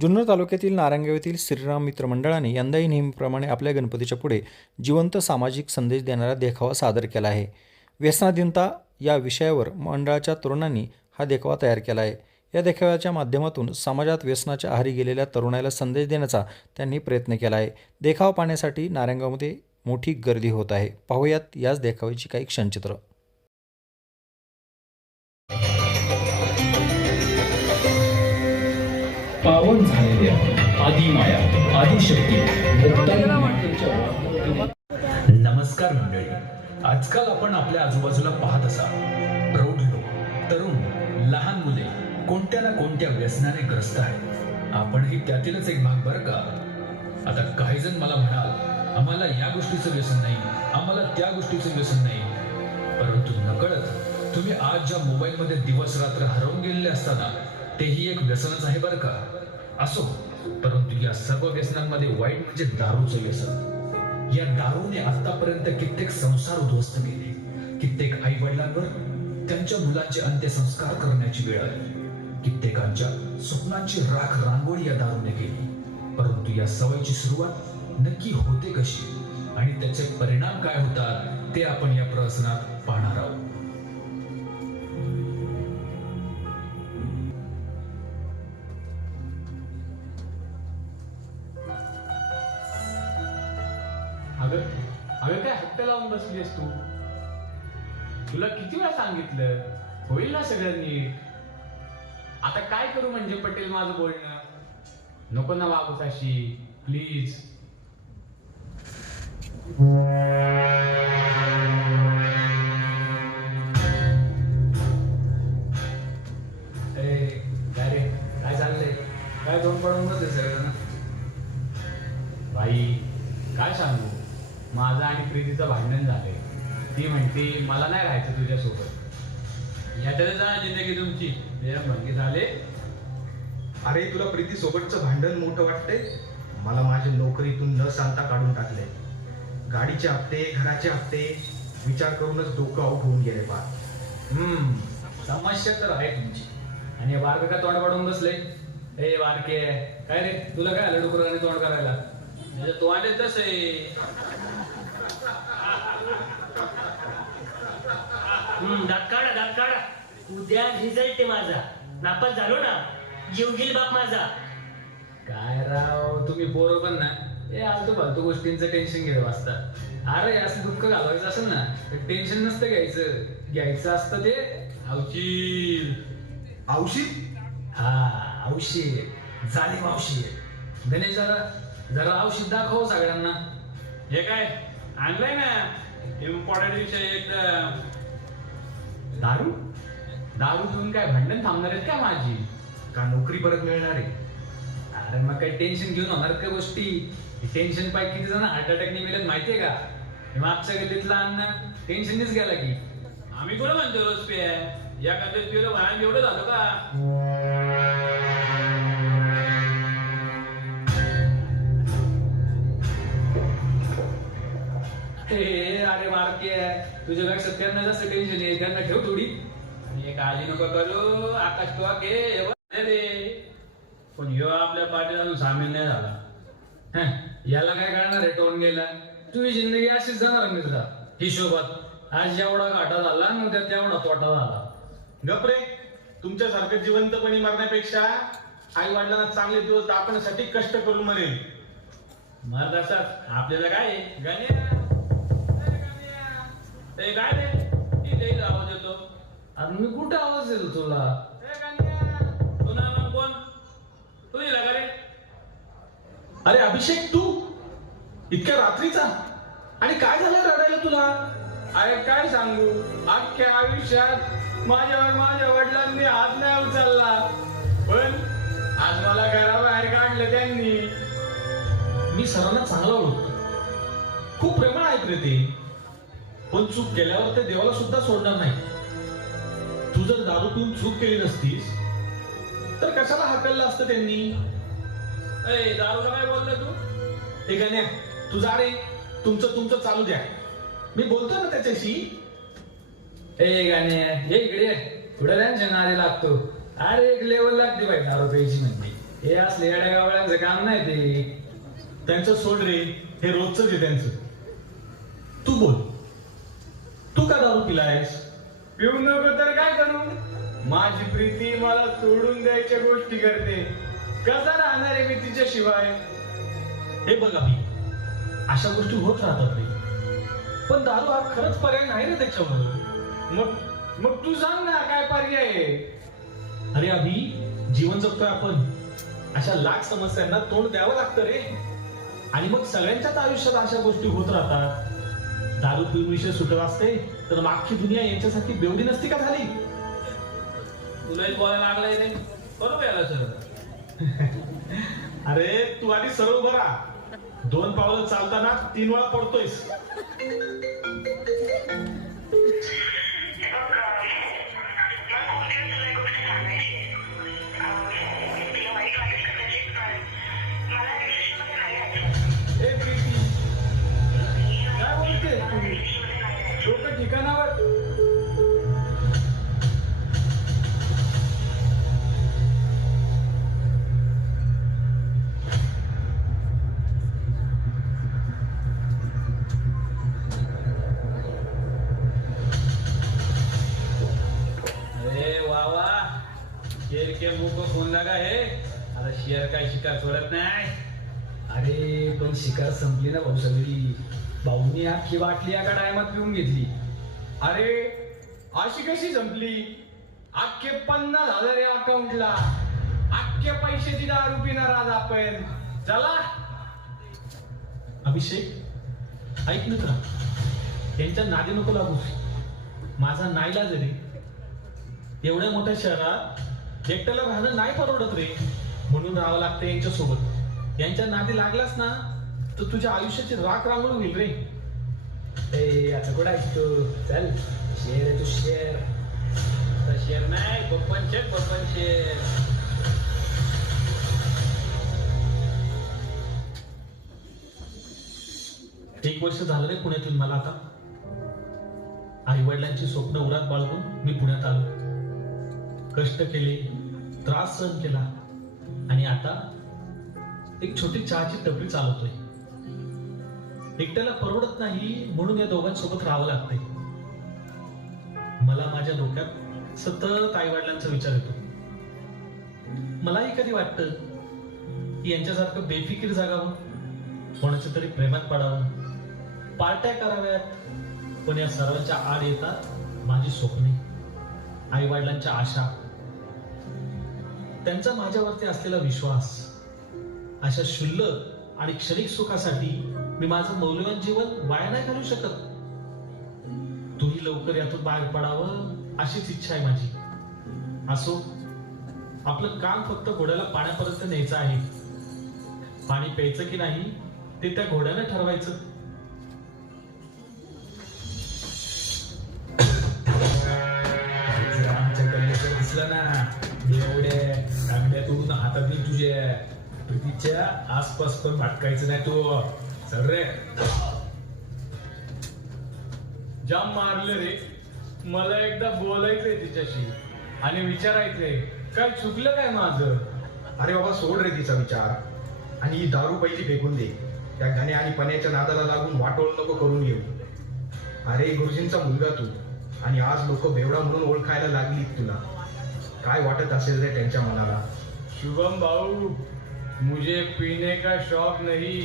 जुन्नर तालुक्यातील नारायणगाव येथील श्रीराम मित्र मंडळाने यंदाही नेहमीप्रमाणे आपल्या गणपतीच्या पुढे जिवंत सामाजिक संदेश देणारा देखावा सादर केला आहे. व्यसनाधीनता या विषयावर मंडळाच्या तरुणांनी हा देखावा तयार केला आहे. या देखाव्याच्या माध्यमातून समाजात व्यसनाच्या आहारी गेलेल्या तरुणाला संदेश देण्याचा त्यांनी प्रयत्न केला आहे. देखावा पाहण्यासाठी नारायणगावमध्ये मोठी गर्दी होत आहे. पाहूयात याच देखाव्याची काही क्षणचित्र. पावन झालेल्या आदिमाया आदिशक्ती नमस्कार मंडळी. आजकाल आपण आपल्या आजूबाजूला पाहत असा प्रौढ लोक तरुण लहान मुले कोणत्या ना कोणत्या व्यसनाने ग्रस्त आहेत? आपणही त्यातीलच एक भाग बरं का? आता काही जण मला म्हणाल आम्हाला या गोष्टीचं व्यसन नाही आम्हाला त्या गोष्टीचं व्यसन नाही. परंतु नकळत तुम्ही आज ज्या मोबाईलमध्ये दिवस रात्र हरवून गेलेले असताना तेही एक व्यसनच आहे बरं का? असो परंतु या सर्व व्यसनांमध्ये वाईट म्हणजे दारूचं व्यसन. या दारूने आतापर्यंत कित्येक संसार उद्ध्वस्त केले. कित्येक आई वडिलांवर त्यांच्या मुलांचे अंत्यसंस्कार करण्याची वेळ आली. कित्येकांच्या स्वप्नांची राख रांगोळी या दारूने केली. परंतु या सवयीची सुरुवात नक्की होते कशी? आणि त्याचे परिणाम काय होतात ते आपण या प्रहसनात पाहणार आहोत. लावून बसलीस तू? तुला किती वेळा सांगितलं? होईल ना सगळं नीट आता काय करू म्हणजे पटेल माझं बोलणं? नको ना वागूस अशी प्लीज काय रे? काय चाललंय? काय दोन पडून बसले सगळं बाई काय सांगू? माझं आणि प्रीतीचं भांडण झालंय. ती म्हणते मला नाही राहायचं तुझ्यासोबत. याच्यात जा जिंदगी तुमची. भंगी झाले. अरे तुला प्रीती सोबतचं भांडण मोठं वाटतंय? मला माझ्या नोकरीतून न सांगता काढून टाकले गाडीचे हप्ते घराचे हप्ते विचार करूनच डोकं आऊट होऊन गेले पा हम्म समस्या तर आहे तुमची. आणि बारकं का तोंड पाडून बसले? ए बारके. काय रे तुला काय आलं डुकराने तोंड करायला? म्हणजे तो आले तस आहे हम्म, दात काढा दात काढा. उद्या रिझल्ट माझा. नापास झालो ना जीव घेईल बाप माझा. काय राव तुम्ही पोरं पण ना. हे आलतू फालतू गोष्टींचं टेन्शन घेत असता अरे असं दुःख घालवायचं असेल ना तर टेन्शन नसतं घ्यायचं. घ्यायचं असतं ते अवची औषध हा औषध जालिम औषध गणेश जरा जरा औषध दाखव सगळ्यांना. हे काय? आणलंय ना. इम्पॉर्टंट विषय एकदम दारू? दारू घेऊन काय भांडण थांबणार आहेत का माझी? का नोकरी परत मिळणार आहे? अरे मग काही टेन्शन घेऊन होणार का गोष्टी? टेन्शन पाय किती जण हार्ट अटॅकने मिळत माहितीये का? हे मागच्या गल्लीतला अन्न टेन्शननेच गेला की. आम्ही कोण म्हणतो रोज पे या गल्लीत पिलं एवढं झालं का? अरे मारके तुझ्या काय सत्यांना जास्त टेन्शन आहे. त्यांना ठेव थोडी. आणि एक आली नको करू. आकाश बघ रे पण ह्यो आपल्या पार्टीत अजून सामील नाही झाला. याला काय कळणार आहे टोन गेला? तुझी जिंदगी अशीच जाणार मी तुला हिशोबात. आज जेवढा घाटा झाला मग त्यात तेवढा तोटा झाला. गपरे तुमच्यासारखं जिवंतपणी मरण्यापेक्षा आई वडिलांना चांगले दिवस दाखवण्यासाठी कष्ट करून मरेल. मग तसंच आपल्याला काय आहे? काय लई आवाज येतो. मी कुठं आवाज देतो तुला? ए, गाण्या. तू ना मग कोण तू दिला का रे अरे अभिषेक तू? इतक्या रात्रीचा? आणि काय झालं रडायला तुला? अरे काय सांगू? अख्ख्या आयुष्यात माझ्या माझ्या वडिलांनी हात नाही उचलला. पण आज मला घराबाहेर काढलं त्यांनी. मी सरांना चांगला ओळखतो. खूप प्रेमळ आहेत रे ते. पण चूक केल्यावर ते देवाला सुद्धा सोडणार नाही. तू जर दारू पिऊन चूक केली नसतीस तर कशाला हाकललं असतं त्यांनी? दारूला काय बोलतो तू? हे गण्या तू जा रे तुमचं तुमचं चालू द्या. मी बोलतो ना त्याच्याशी. ए गाणे ये इकडे. पुढे त्यांच्या नादी लागतो. अरे एक लेवल लागते बाई दारू प्यायची म्हणजे हे असले येड्या गावड्यांचं काम नाही ते. त्यांचं सोड रे हे रोजच आहे त्यांचं. तू बोल. तू का दारू पिलायस? पिऊ नको तर काय करू? माझी प्रीती मला सोडून द्यायच्या गोष्टी करते. कसा राहणार आहे मी तिच्याशिवाय? हे बघ अभि अशा गोष्टी होत राहतात रे पण दारू हा खरंच पर्याय नाही रे त्याच्यावर. मग मग तू सांग ना काय पर्याय आहे? अरे अभि जीवन जगतोय आपण. अशा लाख समस्यांना तोंड द्यावं लागतं रे. आणि मग सगळ्यांच्याच आयुष्यात अशा गोष्टी होत राहतात. दारू पिऊन विषय सुटत असते तर मग अख्खी दुनिया यांच्यासाठी बेवडी नसती का झाली? तुलाही बोलायला लागलाय रे. बरोबर याला सर अरे तू आधी सरळ उभं राहा. दोन पावलं चालताना तीन वेळा पडतोयस. के मुंह को फोन लगा है आता शेअर काय शिकार सोडत नाही. अरे पण शिकार संपली ना भाऊ सगळी. भाऊनी अख्खी बाटली एका टायमात पिऊन घेतली. अरे अशी कशी संपली? अख्खे पन्नास हजार आहे अकाउंटला अख्खे पैशाची दारू पिणार आज आपण. चला. अभिषेक ऐक मित्र त्यांच्या नादी नको लागू माझा नाईलाज रे. एवढ्या मोठ्या शहरात एकट्याला राहणं नाही परवडत रे. म्हणून राहावं लागतं यांच्या सोबत यांच्या नादी लागलास ना तर तुझ्या आयुष्याची राख रांगोळ होईल रे. ए आता कुठं ऐकतो चल शेर आहे तू शेर आता शेर नाही बप्पन शेर बप्पन शेर एक वर्ष झालं रे पुण्यात येऊन मला आता. आई वडिलांची स्वप्न उरात बाळगून मी पुण्यात आलो. कष्ट केले त्रास सहन केला. आणि आता एक छोटी चहाची टपरी चालवतोय. एकट्याला परवडत नाही म्हणून या दोघांसोबत राहावं लागतंय. मला माझ्या डोक्यात सतत आई वडिलांचा विचार येतो. मलाही कधी वाटतं की यांच्यासारखं बेफिकीर जागावं कोणाच्या तरी प्रेमात पडावं. पार्ट्या कराव्यात पण या सर्वांच्या आड येतात माझी स्वप्ने आई वडिलांच्या आशा. त्यांचा माझ्यावरती असलेला विश्वास अशा क्षुल्लक आणि क्षणिक सुखासाठी मी माझं मौल्यवान जीवन वाया नाही घालू शकत. तुम्ही लवकर यातून बाहेर पडावं अशीच इच्छा आहे माझी. असो आपलं काम फक्त घोड्याला पाण्यापर्यंत न्यायचं आहे. पाणी प्यायचं की नाही ते त्या घोड्यानं ठरवायचं. आता मी तुझे प्रीतीच्या आसपास पण भटकायचं नाही तू. चल रे. जाम मारले रे. मला एकदा बोलायचंय तिच्याशी आणि विचारायचंय काय चुकलं काय माझं? अरे बाबा सोड रे तिचा विचार. आणि ही दारू पहिली फेकून दे. त्या गाणे आणि पण्याच्या नादाला लागून वाटोळ नको करून घेऊ. अरे गुरुजींचा मुलगा तू. आणि आज लोक बेवडा म्हणून ओळखायला लागली तुला. काय वाटत असेल रे त्यांच्या मनाला? शुभम भाऊ मुझे पीने का शौक नहीं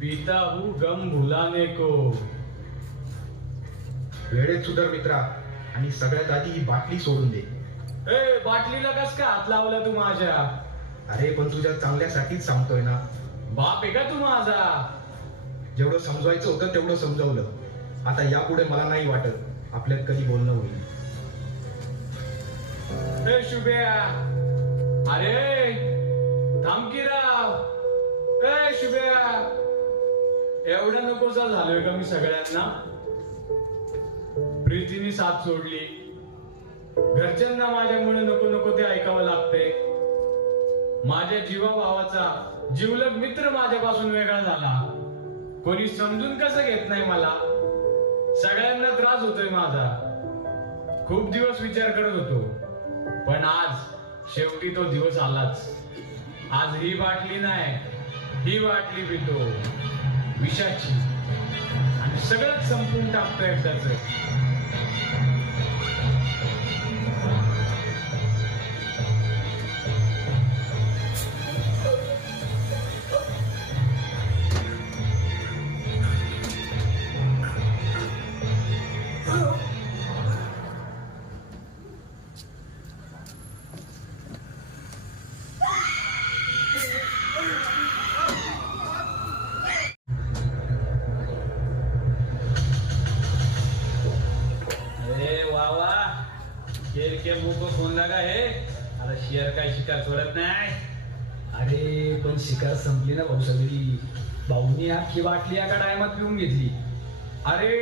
पीता हूँ गम भुलाने को। वेळेत सुधर मित्रा आणि सगळ्यात आधी ही बाटली सोडून दे. ए बाटलीला कस का हात लावला तू माझ्या? अरे पण तुझ्या चांगल्यासाठीच सांगतोय ना. बाप आहे का तू माझा? जेवढं समजवायचं होतं तेवढं समजवलं. आता यापुढे मला नाही वाटत आपल्यात कधी बोलणं होईल. ए शुभ्या अरे थांबकीराव ए शुभ्या. एवढ्या नकोसा झालोय का मी सगळ्यांना? प्रीतीने साथ सोडली. घरच्यांना माझ्यामुळे नको नको ते ऐकावं लागते माझ्या जीवा भावाचा जीवलग मित्र माझ्यापासून वेगळा झाला. कोणी समजून कसं घेत नाही मला? सगळ्यांना त्रास होतोय माझा. खूप दिवस विचार करत होतो. पण आज शेवटी तो दिवस आलाच. आज ही बाटली नाही ही बाटली पितो. विषाची आणि सगळंच संपून टाकतो एकदाच. शेर के मुख को फोन लगा हे? आता शेर काय शिकार सोडत नाही। अरे पण शिकार संपली ना भाऊ सगळी. भाऊनी अख्खी बाटली एका टायमात पिऊन घेतली. अरे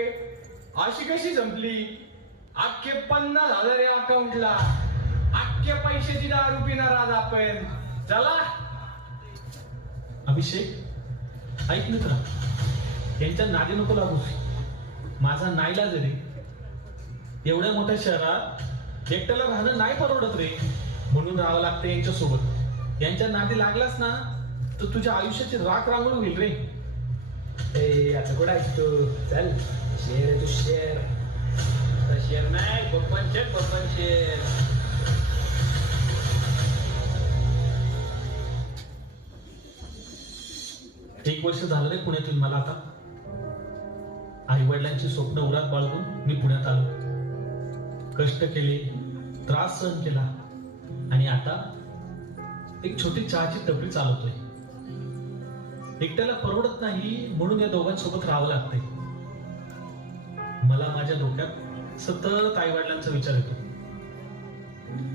अशी कशी संपली? अख्खे पन्नास हजार या अकाउंटला अख्खे पैशाची दारू पिणार आज आपण. चला. अभिषेक ऐक मित्रा त्यांच्या नादी नको लागू माझा नाईला जरी एवढ्या मोठ्या शहरात एकट्याला राहणं नाही परवडत रे. म्हणून राहावं लागतं यांच्या सोबत यांच्या नादी लागलास ना तर तुझ्या आयुष्याची राख रांगोळ होईल रे. ए आता कुठं ऐकतो चल शेर आहे तू शेर आता शेर नाही बप्पन शेर बप्पन शेर एक वर्ष झालं रे पुण्यात येऊन मला आता. आई वडिलांची स्वप्न उरात बाळगून मी पुण्यात आलो. कष्ट केले त्रास सहन केला आणि आता एक छोटी चहाची टपरी चालवतोय. एकट्याला परवडत नाही म्हणून या दोघांसोबत राहावं लागतंय. मला माझ्या डोक्यात सतत आई वडिलांचा विचार येतो.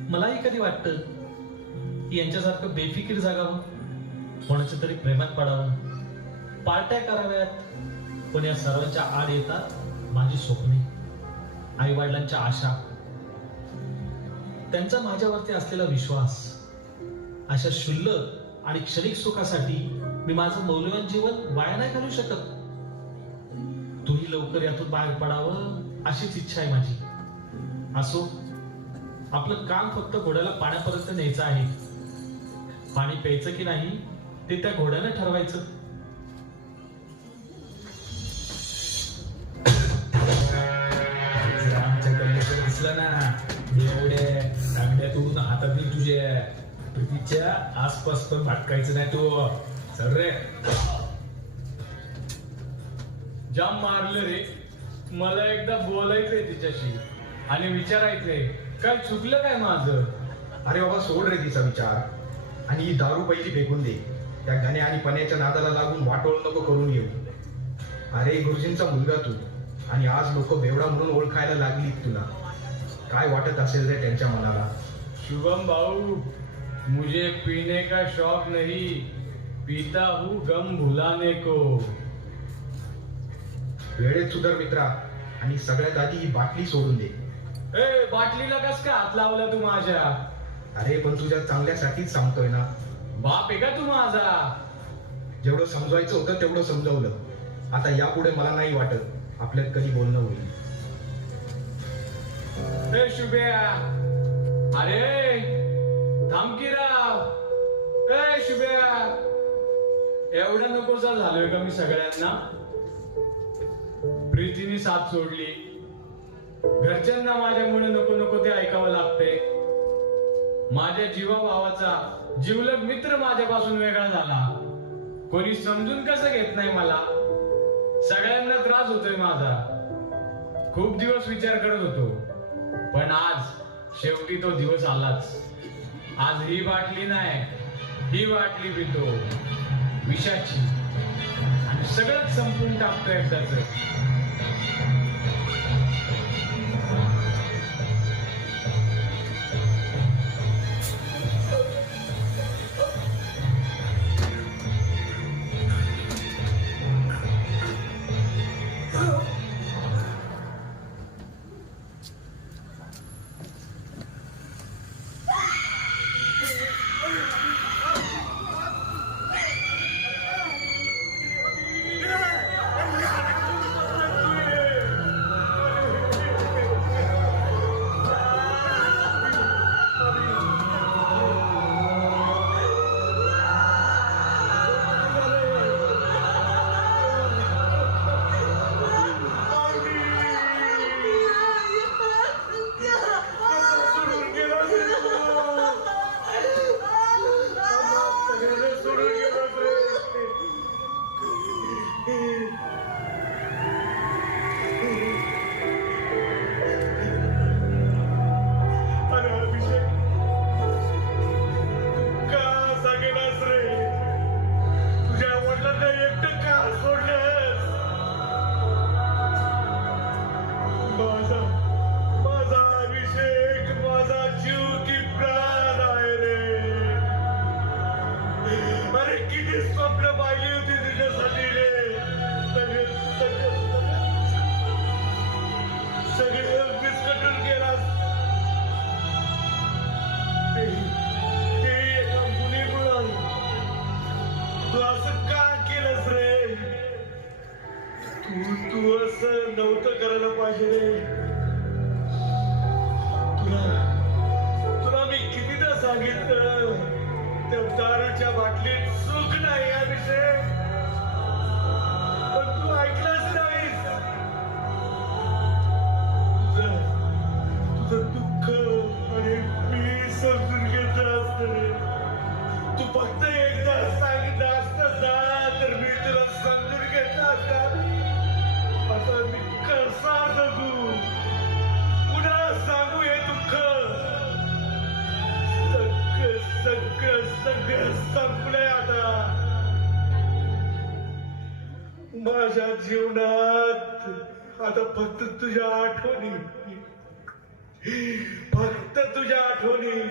मलाही कधी वाटतं की यांच्यासारखं बेफिकीर जागावं कोणाच्या तरी प्रेमात पडावं पार्ट्या कराव्यात पण या सर्वांच्या आड येतात माझी स्वप्ने आई वडिलांच्या आशा त्यांचा माझ्यावरती असलेला विश्वास अशा क्षुल्लक आणि क्षणिक सुखासाठी मी माझं मौल्यवान जीवन वाया नाही घालू शकत. तुम्ही लवकर यातून बाहेर पडावं अशीच इच्छा आहे माझी. असो आपलं काम फक्त घोड्याला पाण्यापर्यंत न्यायचं आहे. पाणी प्यायचं की नाही ते त्या घोड्यानं ठरवायचं. म्हणजे प्रीतीच्या आसपास पण भटकायचं नाही तू. चल रे. जाम मारलं रे. मला एकदा बोलायचंय तिच्याशी आणि विचारायचंय काय चुकलं काय माझं? अरे बाबा सोड रे तिचा विचार. आणि ही दारू पहिली फेकून दे. त्या गाण्या आणि पण्याच्या नादाला लागून वाटोळ नको करून घेऊ अरे गुरुजींचा मुलगा तू. आणि आज लोक बेवडा म्हणून ओळखायला लागली तुला. काय वाटत असेल रे त्यांच्या मनाला? शुभम भाऊ मुझे पीने का शौक नहीं पीता हूँ गम भुलाने को। वेळेत सुधर मित्रा आणि सगळ्यात आधी ही बाटली सोडून दे. ए बाटलीला कस का हात लावला तू माझ्या? अरे पण तुझ्या चांगल्यासाठीच सांगतोय ना. बाप आहे का तू माझा? जेवढं समजवायचं होतं तेवढं समजवलं. आता यापुढे मला नाही वाटत. आपल्यात कधी बोलणं होईल. ए शुभ्या! अरे थांबकीराव ए शुभ्या. एवढं नकोसा झालोय का मी सगळ्यांना? प्रीतीने साथ सोडली. घरच्यांना माझ्यामुळे नको नको ते ऐकावं लागते. माझ्या जीवा भावाचा जीवलग मित्र माझ्यापासून वेगळा झाला. कोणी समजून कसं घेत नाही मला? सगळ्यांना त्रास होतोय माझा. खूप दिवस विचार करत होतो. पण आज शेवटी तो दिवस आलाच. आज ही बाटली नाही ही बाटली पितो. विषाची आणि सगळंच संपून टाकतो एकदाच. करायला तुला तुला मी कितीदा सांगितलं त्या दारूच्या बाटलीत सुख नाही या कसा जगू पुन्हा सांगू हे दुःख. सगळं सगळं सगळं संपलंय आता. माझ्या जीवनात आता फक्त तुझ्या आठवणी. फक्त तुझ्या आठवणी.